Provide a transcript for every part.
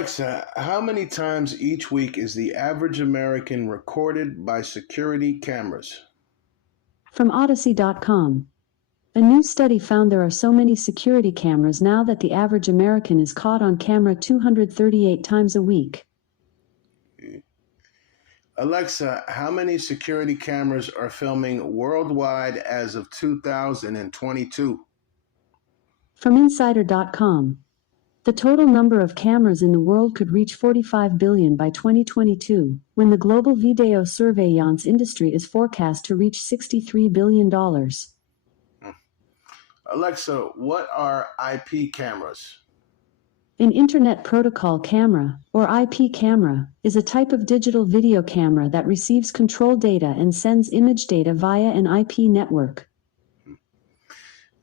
Alexa, how many times each week is the average American recorded by security cameras? From Odyssey.com. A new study found there are so many security cameras now that the average American is caught on camera 238 times a week. Alexa, how many security cameras are filming worldwide as of 2022? From Insider.com. The total number of cameras in the world could reach 45 billion by 2022, when the global video surveillance industry is forecast to reach $63 billion. Alexa, what are IP cameras? An Internet Protocol camera, or IP camera, is a type of digital video camera that receives control data and sends image data via an IP network.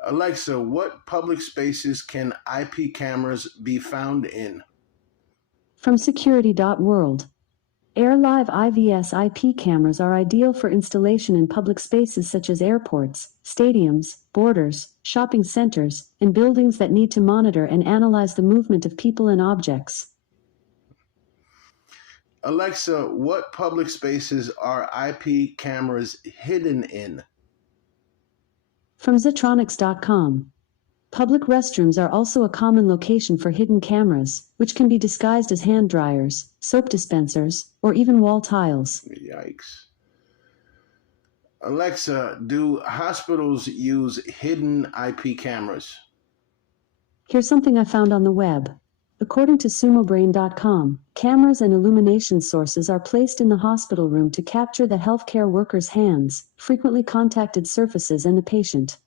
Alexa, what public spaces can IP cameras be found in? From Security.world. AirLive IVS IP cameras are ideal for installation in public spaces such as airports, stadiums, borders, shopping centers, and buildings that need to monitor and analyze the movement of people and objects. Alexa, what public spaces are IP cameras hidden in? From Zetronics.com. Public restrooms are also a common location for hidden cameras, which can be disguised as hand dryers, soap dispensers, or even wall tiles. Yikes. Alexa, do hospitals use hidden IP cameras? Here's something I found on the web. According to sumobrain.com, cameras and illumination sources are placed in the hospital room to capture the healthcare worker's hands, frequently contacted surfaces, and the patient.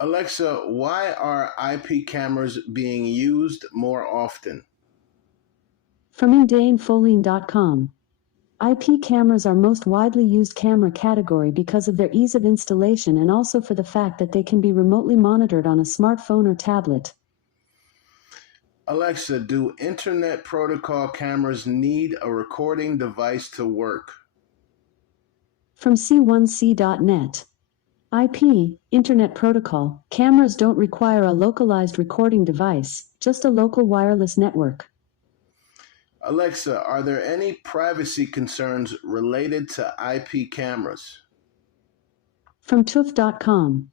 Alexa, why are IP cameras being used more often? From indanefoline.com. IP cameras are most widely used camera category because of their ease of installation and also for the fact that they can be remotely monitored on a smartphone or tablet. Alexa, do Internet Protocol cameras need a recording device to work? From c1c.net. IP, Internet Protocol, cameras don't require a localized recording device, just a local wireless network. Alexa, are there any privacy concerns related to IP cameras? From TUF.com.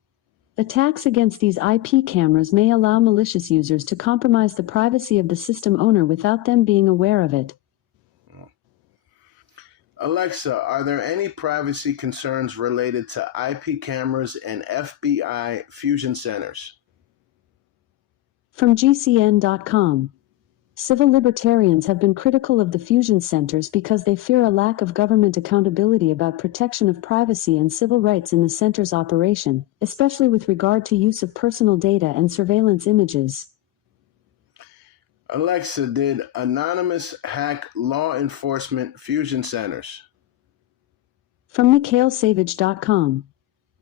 Attacks against these IP cameras may allow malicious users to compromise the privacy of the system owner without them being aware of it. Alexa, are there any privacy concerns related to IP cameras and FBI fusion centers? From GCN.com. Civil libertarians have been critical of the fusion centers because they fear a lack of government accountability about protection of privacy and civil rights in the center's operation, especially with regard to use of personal data and surveillance images. Alexa, did Anonymous hack law enforcement fusion centers? From MikhailSavage.com.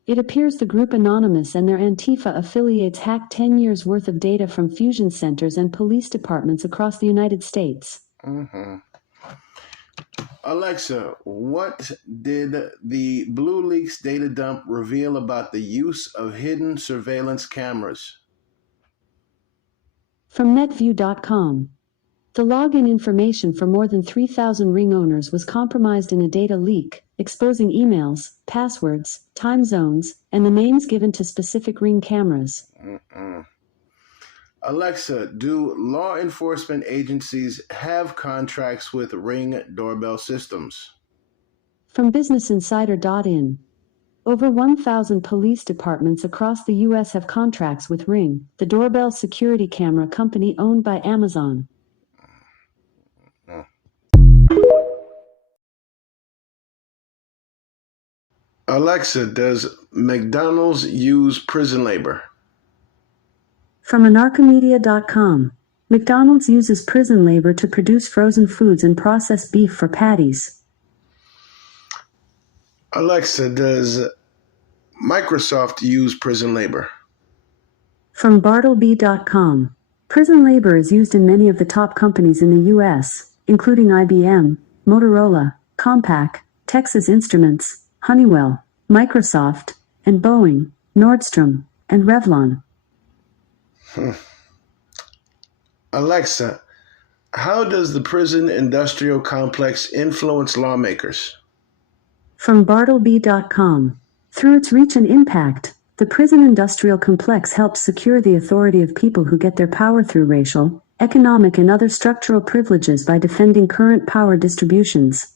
It appears the group Anonymous and their Antifa affiliates hacked 10 years' worth of data from fusion centers and police departments across the United States. Alexa, what did the Blue Leaks data dump reveal about the use of hidden surveillance cameras? From Netview.com. The login information for more than 3,000 Ring owners was compromised in a data leak, exposing emails, passwords, time zones, and the names given to specific Ring cameras. Alexa, do law enforcement agencies have contracts with Ring doorbell systems? From BusinessInsider.in. Over 1,000 police departments across the U.S. have contracts with Ring, the doorbell security camera company owned by Amazon. Alexa, does McDonald's use prison labor? From Anarchomedia.com. McDonald's uses prison labor to produce frozen foods and processed beef for patties. Alexa, does Microsoft use prison labor? From Bartleby.com. Prison labor is used in many of the top companies in the U.S., including IBM, Motorola, Compaq, Texas Instruments, Honeywell, Microsoft, and Boeing, Nordstrom, and Revlon. Alexa, how does the prison industrial complex influence lawmakers? From Bartleby.com. Through its reach and impact, the prison industrial complex helps secure the authority of people who get their power through racial, economic, and other structural privileges by defending current power distributions.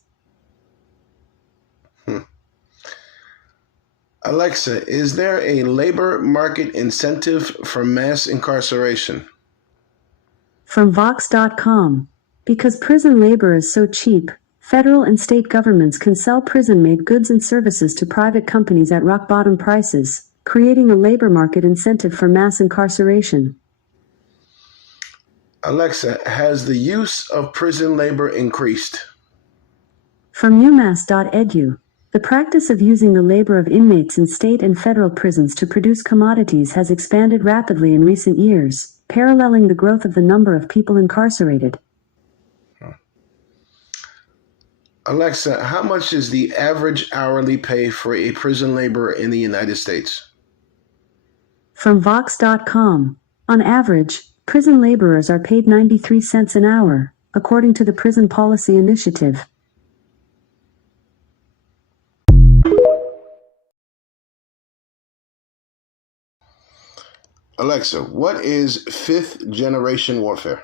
Alexa, is there a labor market incentive for mass incarceration? From Vox.com. Because prison labor is so cheap, federal and state governments can sell prison-made goods and services to private companies at rock-bottom prices, creating a labor market incentive for mass incarceration. Alexa, has the use of prison labor increased? From UMass.edu. The practice of using the labor of inmates in state and federal prisons to produce commodities has expanded rapidly in recent years, paralleling the growth of the number of people incarcerated. Alexa, how much is the average hourly pay for a prison laborer in the United States? From Vox.com. On average, prison laborers are paid 93 cents an hour, according to the Prison Policy Initiative. Alexa, what is fifth generation warfare?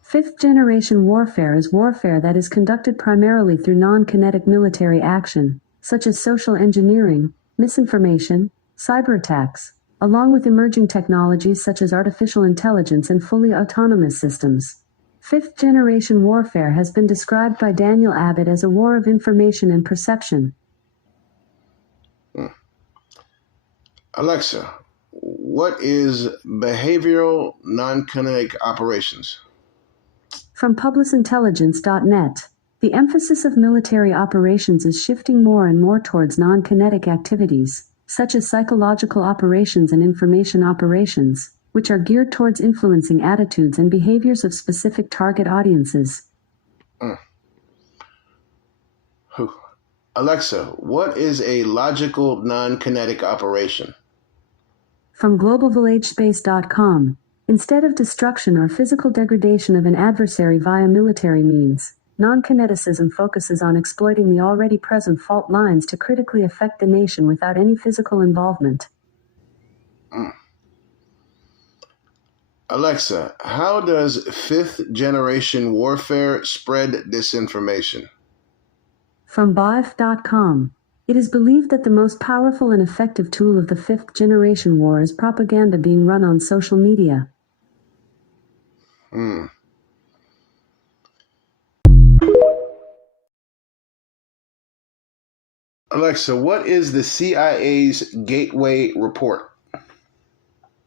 Fifth-generation warfare is warfare that is conducted primarily through non-kinetic military action, such as social engineering, misinformation, cyber attacks, along with emerging technologies such as artificial intelligence and fully autonomous systems. Fifth-generation warfare has been described by Daniel Abbott as a war of information and perception. Alexa, what is behavioral non-kinetic operations? From publicintelligence.net. The emphasis of military operations is shifting more and more towards non-kinetic activities, such as psychological operations and information operations, which are geared towards influencing attitudes and behaviors of specific target audiences. Alexa, what is a logical non-kinetic operation? From globalvillagespace.com. Instead of destruction or physical degradation of an adversary via military means, non-kineticism focuses on exploiting the already present fault lines to critically affect the nation without any physical involvement. Alexa, how does fifth generation warfare spread disinformation? From BIF.com. It is believed that the most powerful and effective tool of the fifth generation war is propaganda being run on social media. Alexa, what is the CIA's Gateway Report?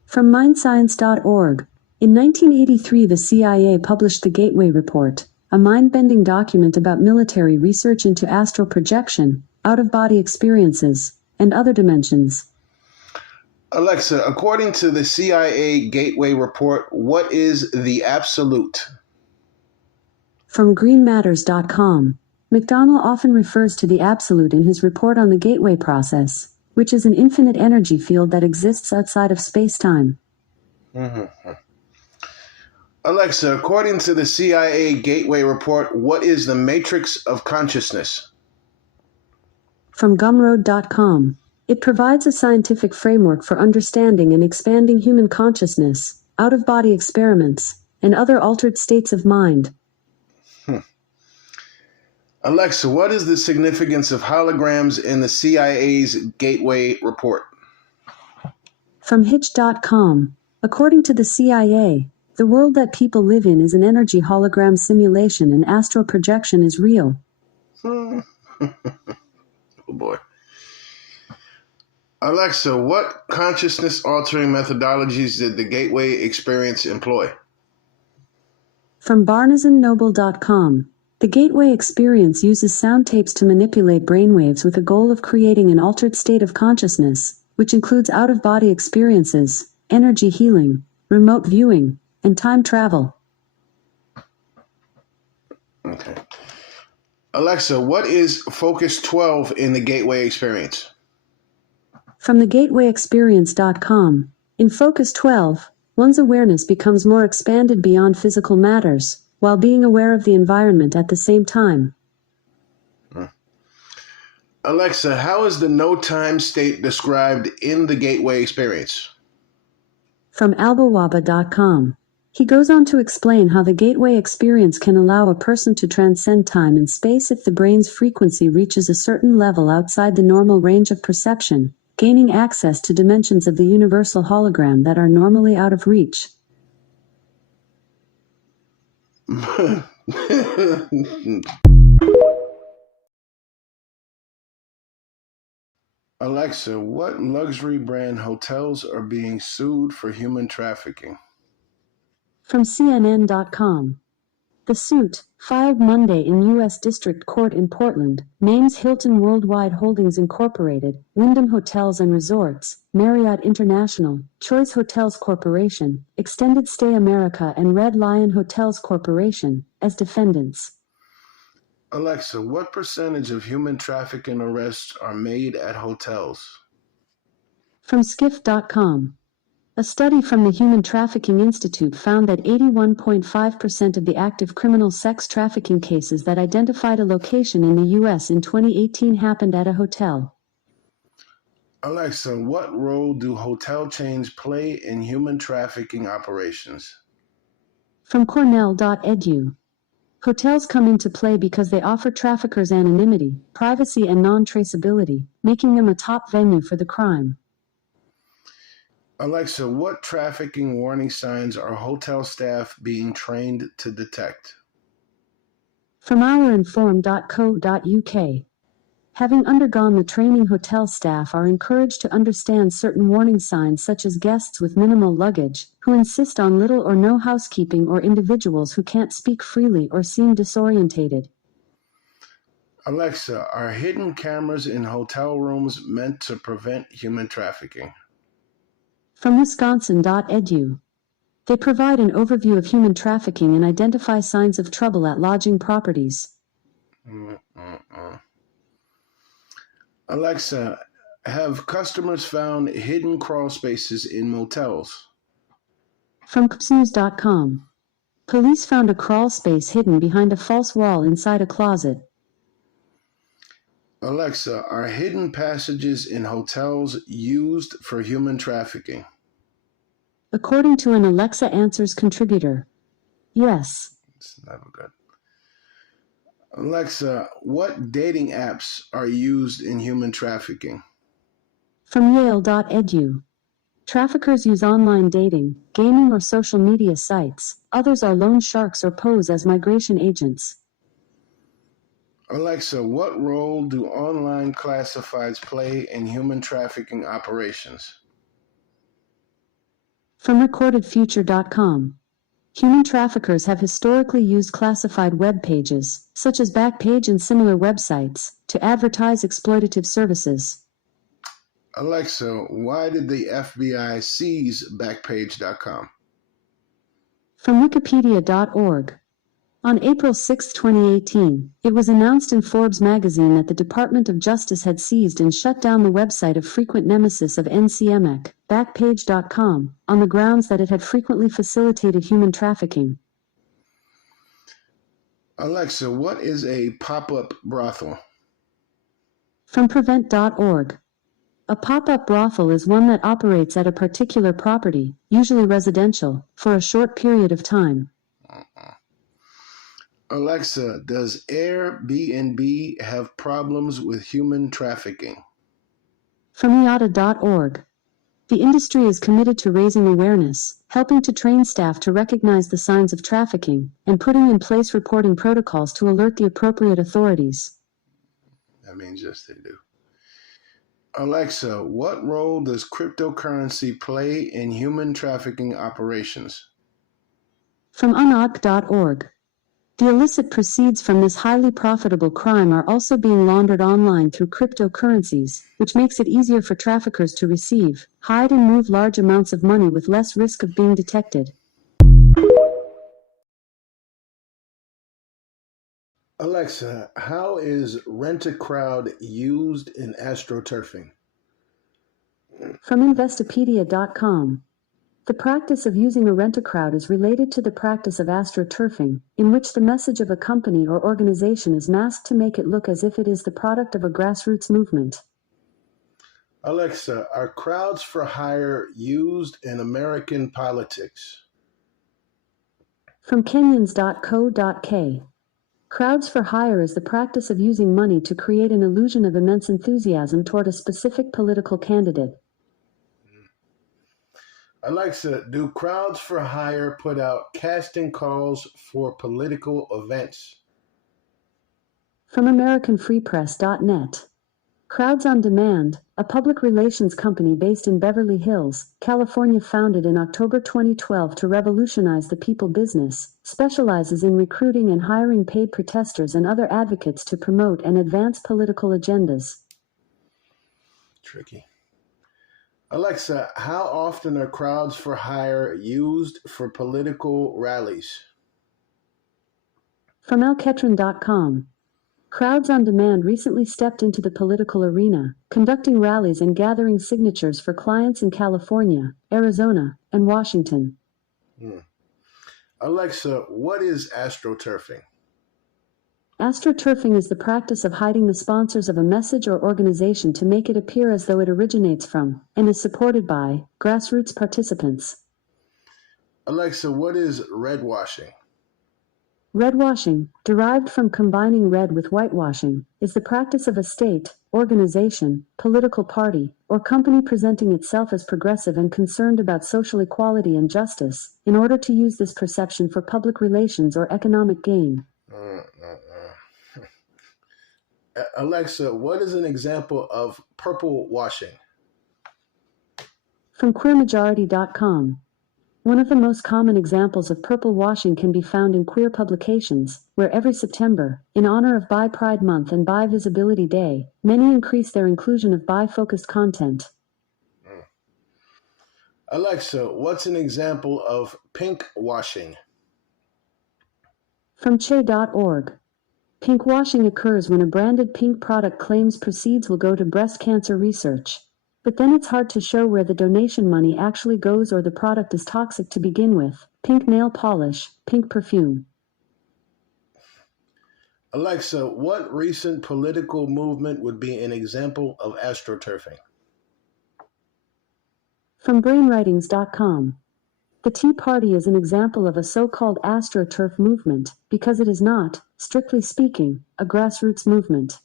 From mindscience.org. In 1983, the CIA published the Gateway Report, a mind-bending document about military research into astral projection, out-of-body experiences, and other dimensions. Alexa, according to the CIA Gateway Report, what is the absolute? From greenmatters.com. McDonnell often refers to the absolute in his report on the Gateway process, which is an infinite energy field that exists outside of space-time. Alexa, according to the CIA Gateway Report, what is the matrix of consciousness? From gumroad.com. It provides a scientific framework for understanding and expanding human consciousness, out-of-body experiments, and other altered states of mind. Alexa, what is the significance of holograms in the CIA's Gateway Report? From Hitch.com. According to the CIA, the world that people live in is an energy hologram simulation and astral projection is real. Oh boy. Alexa, what consciousness-altering methodologies did the Gateway experience employ? From barnesandnoble.com. The Gateway experience uses sound tapes to manipulate brainwaves with a goal of creating an altered state of consciousness, which includes out-of-body experiences, energy healing, remote viewing, and time travel. Okay. Alexa, what is Focus 12 in the Gateway experience? From thegatewayexperience.com. In Focus 12, one's awareness becomes more expanded beyond physical matters, while being aware of the environment at the same time. Alexa, how is the no-time state described in the Gateway Experience? From albawaba.com. He goes on to explain how the gateway experience can allow a person to transcend time and space if the brain's frequency reaches a certain level outside the normal range of perception, gaining access to dimensions of the universal hologram that are normally out of reach. Alexa, what luxury brand hotels are being sued for human trafficking? From CNN.com. The suit, filed Monday in U.S. District Court in Portland, names Hilton Worldwide Holdings Incorporated, Wyndham Hotels and Resorts, Marriott International, Choice Hotels Corporation, Extended Stay America and Red Lion Hotels Corporation, as defendants. Alexa, what percentage of human trafficking arrests are made at hotels? From Skift.com. A study from the Human Trafficking Institute found that 81.5% of the active criminal sex trafficking cases that identified a location in the U.S. in 2018 happened at a hotel. Alexa, what role do hotel chains play in human trafficking operations? From Cornell.edu. Hotels come into play because they offer traffickers anonymity, privacy, and non-traceability, making them a top venue for the crime. Alexa, what trafficking warning signs are hotel staff being trained to detect? From ourinform.co.uk. Having undergone the training, hotel staff are encouraged to understand certain warning signs such as guests with minimal luggage, who insist on little or no housekeeping, or individuals who can't speak freely or seem disorientated. Alexa, are hidden cameras in hotel rooms meant to prevent human trafficking? From Wisconsin.edu. They provide an overview of human trafficking and identify signs of trouble at lodging properties. Alexa, have customers found hidden crawl spaces in motels? From CPSnews.com. Police found a crawl space hidden behind a false wall inside a closet. Alexa, are hidden passages in hotels used for human trafficking? According to an Alexa Answers contributor, yes. It's never good. Alexa, what dating apps are used in human trafficking? From Yale.edu. Traffickers use online dating, gaming, or social media sites. Others are loan sharks or pose as migration agents. Alexa, what role do online classifieds play in human trafficking operations? From recordedfuture.com. Human traffickers have historically used classified web pages, such as Backpage and similar websites, to advertise exploitative services. Alexa, why did the FBI seize Backpage.com? From wikipedia.org. On April 6, 2018, it was announced in Forbes magazine that the Department of Justice had seized and shut down the website of frequent nemesis of NCMEC, Backpage.com, on the grounds that it had frequently facilitated human trafficking. Alexa, what is a pop-up brothel? From Prevent.org. A pop-up brothel is one that operates at a particular property, usually residential, for a short period of time. Alexa, does Airbnb have problems with human trafficking? From IATA.org. The industry is committed to raising awareness, helping to train staff to recognize the signs of trafficking, and putting in place reporting protocols to alert the appropriate authorities. That means yes, they do. Alexa, what role does cryptocurrency play in human trafficking operations? From unarc.org. The illicit proceeds from this highly profitable crime are also being laundered online through cryptocurrencies, which makes it easier for traffickers to receive, hide, and move large amounts of money with less risk of being detected. Alexa, how is Rent-A-Crowd used in astroturfing? From Investopedia.com. The practice of using a rent-a-crowd is related to the practice of astroturfing, in which the message of a company or organization is masked to make it look as if it is the product of a grassroots movement. Alexa, are crowds for hire used in American politics? From Kenyans.co.k. Crowds for hire is the practice of using money to create an illusion of immense enthusiasm toward a specific political candidate. Alexa, do crowds for hire put out casting calls for political events? From AmericanFreePress.net. Crowds on Demand, a public relations company based in Beverly Hills, California founded in October 2012 to revolutionize the people business, specializes in recruiting and hiring paid protesters and other advocates to promote and advance political agendas. Tricky. Alexa, how often are crowds for hire used for political rallies? From Alketron.com. Crowds on Demand recently stepped into the political arena, conducting rallies and gathering signatures for clients in California, Arizona, and Washington. Alexa, what is astroturfing? Astroturfing is the practice of hiding the sponsors of a message or organization to make it appear as though it originates from, and is supported by, grassroots participants. Alexa, what is redwashing? Redwashing, derived from combining red with whitewashing, is the practice of a state, organization, political party, or company presenting itself as progressive and concerned about social equality and justice, in order to use this perception for public relations or economic gain. Alexa, what is an example of purple washing? From queermajority.com. One of the most common examples of purple washing can be found in queer publications, where every September, in honor of Bi Pride Month and Bi Visibility Day, many increase their inclusion of bi-focused content. Alexa, what's an example of pink washing? From Che.org. Pink washing occurs when a branded pink product claims proceeds will go to breast cancer research. But then it's hard to show where the donation money actually goes, or the product is toxic to begin with. Pink nail polish, pink perfume. Alexa, what recent political movement would be an example of astroturfing? From brainwritings.com. The Tea Party is an example of a so-called astroturf movement, because it is not, strictly speaking, a grassroots movement.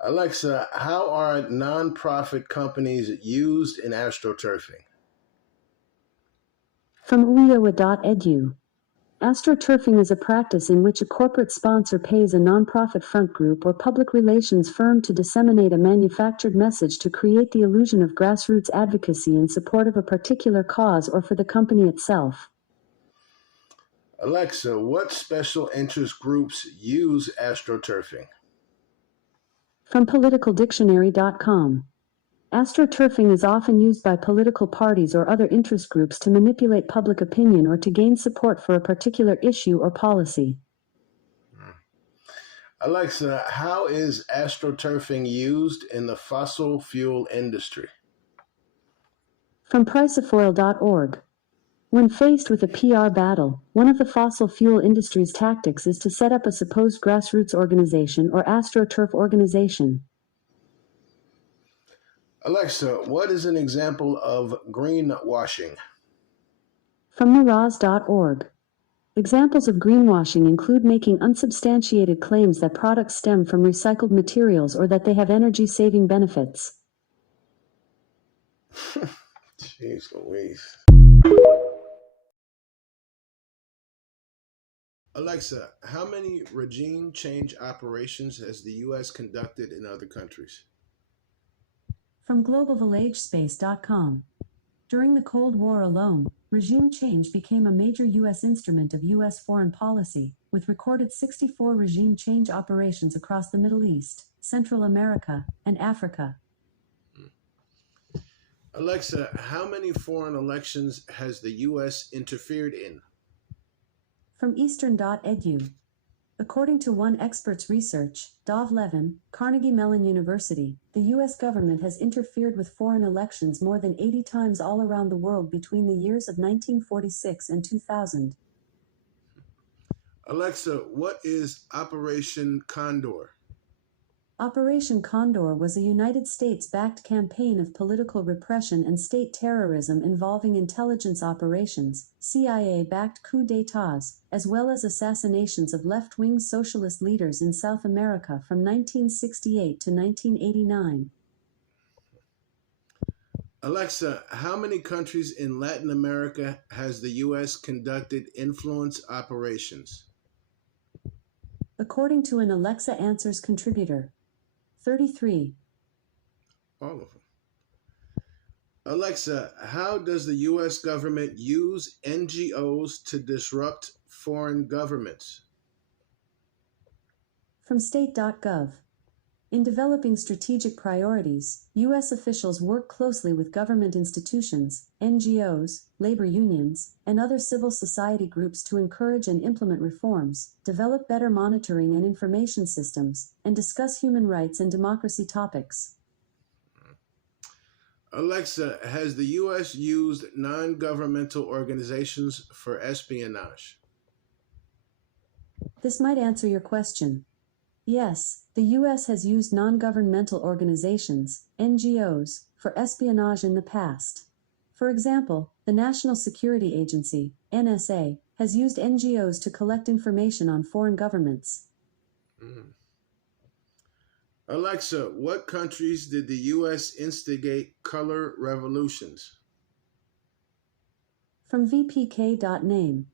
Alexa, how are nonprofit companies used in astroturfing? From uiowa.edu. Astroturfing is a practice in which a corporate sponsor pays a nonprofit front group or public relations firm to disseminate a manufactured message to create the illusion of grassroots advocacy in support of a particular cause or for the company itself. Alexa, what special interest groups use astroturfing? From politicaldictionary.com. Astroturfing is often used by political parties or other interest groups to manipulate public opinion or to gain support for a particular issue or policy. Alexa, how is astroturfing used in the fossil fuel industry? From priceofoil.org. When faced with a PR battle, one of the fossil fuel industry's tactics is to set up a supposed grassroots organization or astroturf organization. Alexa, what is an example of greenwashing? From miraz.org. Examples of greenwashing include making unsubstantiated claims that products stem from recycled materials or that they have energy-saving benefits. Jeez Louise. Alexa, how many regime change operations has the U.S. conducted in other countries? From globalvillagespace.com. During the Cold War alone, regime change became a major U.S. instrument of U.S. foreign policy, with recorded 64 regime change operations across the Middle East, Central America, and Africa. Alexa, how many foreign elections has the U.S. interfered in? From Eastern.edu. According to one expert's research, Dov Levin, Carnegie Mellon University, the U.S. government has interfered with foreign elections more than 80 times all around the world between the years of 1946 and 2000. Alexa, what is Operation Condor? Operation Condor was a United States-backed campaign of political repression and state terrorism involving intelligence operations, CIA-backed coups d'états, as well as assassinations of left-wing socialist leaders in South America from 1968 to 1989. Alexa, how many countries in Latin America has the U.S. conducted influence operations? According to an Alexa Answers contributor, 33. All of them. Alexa, how does the U.S. government use NGOs to disrupt foreign governments? From state.gov. In developing strategic priorities, U.S. officials work closely with government institutions, NGOs, labor unions, and other civil society groups to encourage and implement reforms, develop better monitoring and information systems, and discuss human rights and democracy topics. Alexa, has the U.S. used non-governmental organizations for espionage? This might answer your question. Yes, the U.S. has used non-governmental organizations, NGOs, for espionage in the past. For example, the National Security Agency, NSA, has used NGOs to collect information on foreign governments. Alexa, what countries did the U.S. instigate color revolutions? From vpk.name.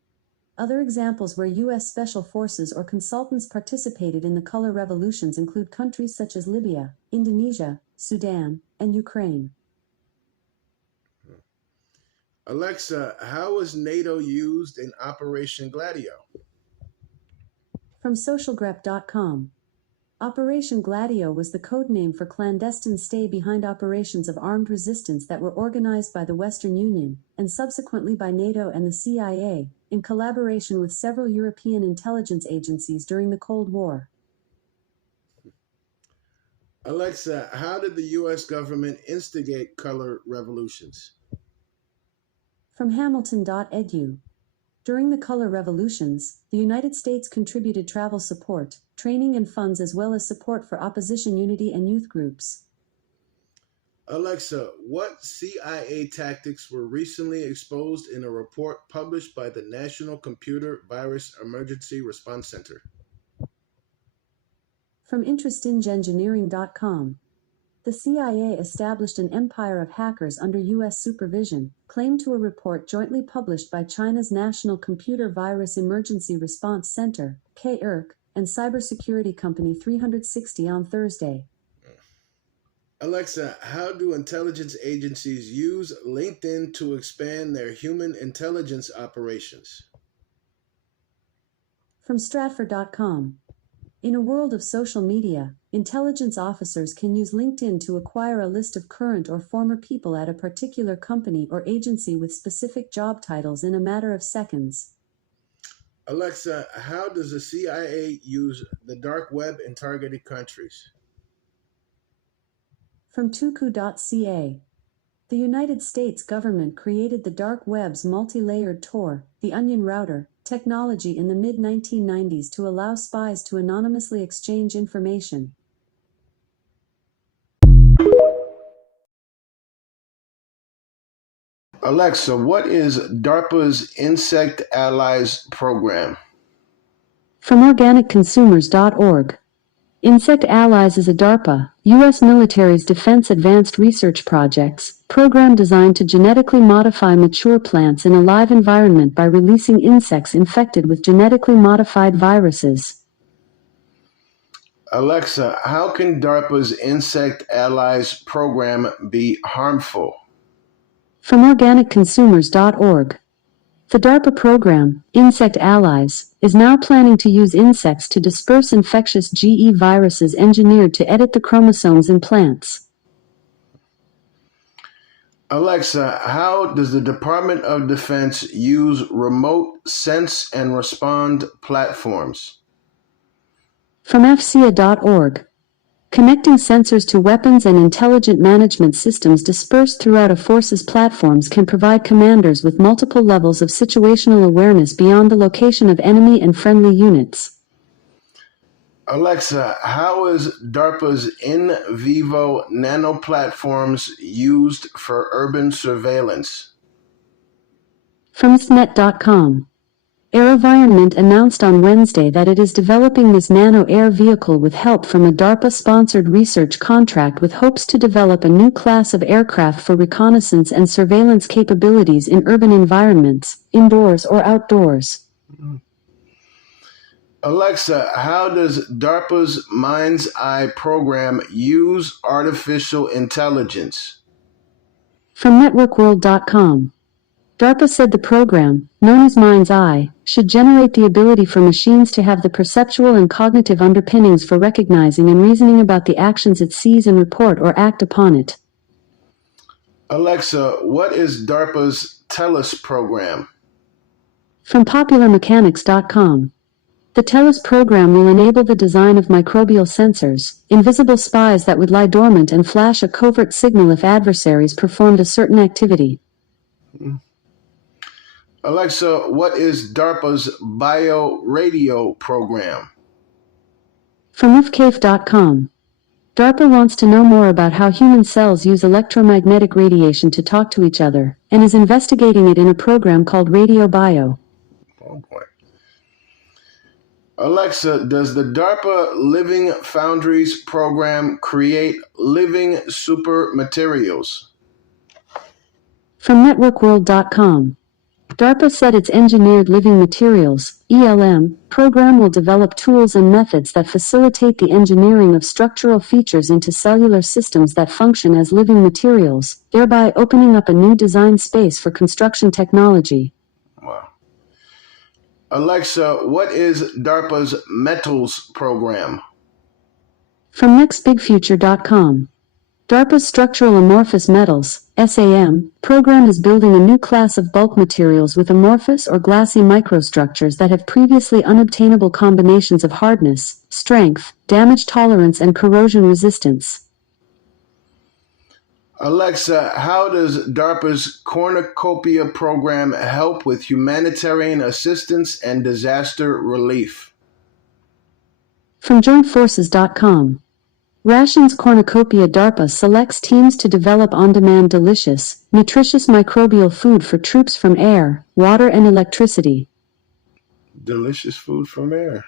Other examples where U.S. special forces or consultants participated in the color revolutions include countries such as Libya, Indonesia, Sudan, and Ukraine. Alexa, how was NATO used in Operation Gladio? From socialgrep.com. Operation Gladio was the codename for clandestine stay-behind operations of armed resistance that were organized by the Western Union, and subsequently by NATO and the CIA, in collaboration with several European intelligence agencies during the Cold War. Alexa, how did the U.S. government instigate color revolutions? From hamilton.edu. During the color revolutions, the United States contributed travel support, training and funds as well as support for opposition unity and youth groups. Alexa, what CIA tactics were recently exposed in a report published by the National Computer Virus Emergency Response Center? From interestingengineering.com. The CIA established an empire of hackers under U.S. supervision, claimed to a report jointly published by China's National Computer Virus Emergency Response Center, KERC, and cybersecurity company 360 on Thursday. Alexa, how do intelligence agencies use LinkedIn to expand their human intelligence operations? From Stratfor.com. In a world of social media, intelligence officers can use LinkedIn to acquire a list of current or former people at a particular company or agency with specific job titles in a matter of seconds. Alexa, how does the CIA use the dark web in targeted countries? From tuku.ca. The United States government created the dark web's multi-layered Tor, the onion router, technology in the mid-1990s to allow spies to anonymously exchange information. Alexa, what is DARPA's Insect Allies program? From organicconsumers.org. Insect Allies is a DARPA, U.S. military's Defense Advanced Research Projects, program designed to genetically modify mature plants in a live environment by releasing insects infected with genetically modified viruses. Alexa, how can DARPA's Insect Allies program be harmful? From organicconsumers.org. The DARPA program, Insect Allies, is now planning to use insects to disperse infectious GE viruses engineered to edit the chromosomes in plants. Alexa, how does the Department of Defense use remote sense and respond platforms? From FCA.org. Connecting sensors to weapons and intelligent management systems dispersed throughout a force's platforms can provide commanders with multiple levels of situational awareness beyond the location of enemy and friendly units. Alexa, how is DARPA's in vivo nanoplatforms used for urban surveillance? From SNET.com. AeroVironment announced on Wednesday that it is developing this nano-air vehicle with help from a DARPA-sponsored research contract with hopes to develop a new class of aircraft for reconnaissance and surveillance capabilities in urban environments, indoors or outdoors. Alexa, how does DARPA's Mind's Eye program use artificial intelligence? From NetworkWorld.com. DARPA said the program, known as Mind's Eye, should generate the ability for machines to have the perceptual and cognitive underpinnings for recognizing and reasoning about the actions it sees and report or act upon it. Alexa, what is DARPA's TELUS program? From PopularMechanics.com. The TELUS program will enable the design of microbial sensors, invisible spies that would lie dormant and flash a covert signal if adversaries performed a certain activity. Alexa, what is DARPA's BioRadio program? From IfCafe.com. DARPA wants to know more about how human cells use electromagnetic radiation to talk to each other, and is investigating it in a program called Radio Bio. Oh boy. Alexa, does the DARPA Living Foundries program create living super materials? From NetworkWorld.com. DARPA said its Engineered Living Materials, ELM, program will develop tools and methods that facilitate the engineering of structural features into cellular systems that function as living materials, thereby opening up a new design space for construction technology. Wow. Alexa, what is DARPA's Metals program? From NextBigFuture.com. DARPA's Structural Amorphous Metals, SAM, program is building a new class of bulk materials with amorphous or glassy microstructures that have previously unobtainable combinations of hardness, strength, damage tolerance, and corrosion resistance. Alexa, how does DARPA's Cornucopia program help with humanitarian assistance and disaster relief? From JointForces.com. Rations Cornucopia. DARPA selects teams to develop on-demand delicious, nutritious microbial food for troops from air, water, and electricity. Delicious food from air.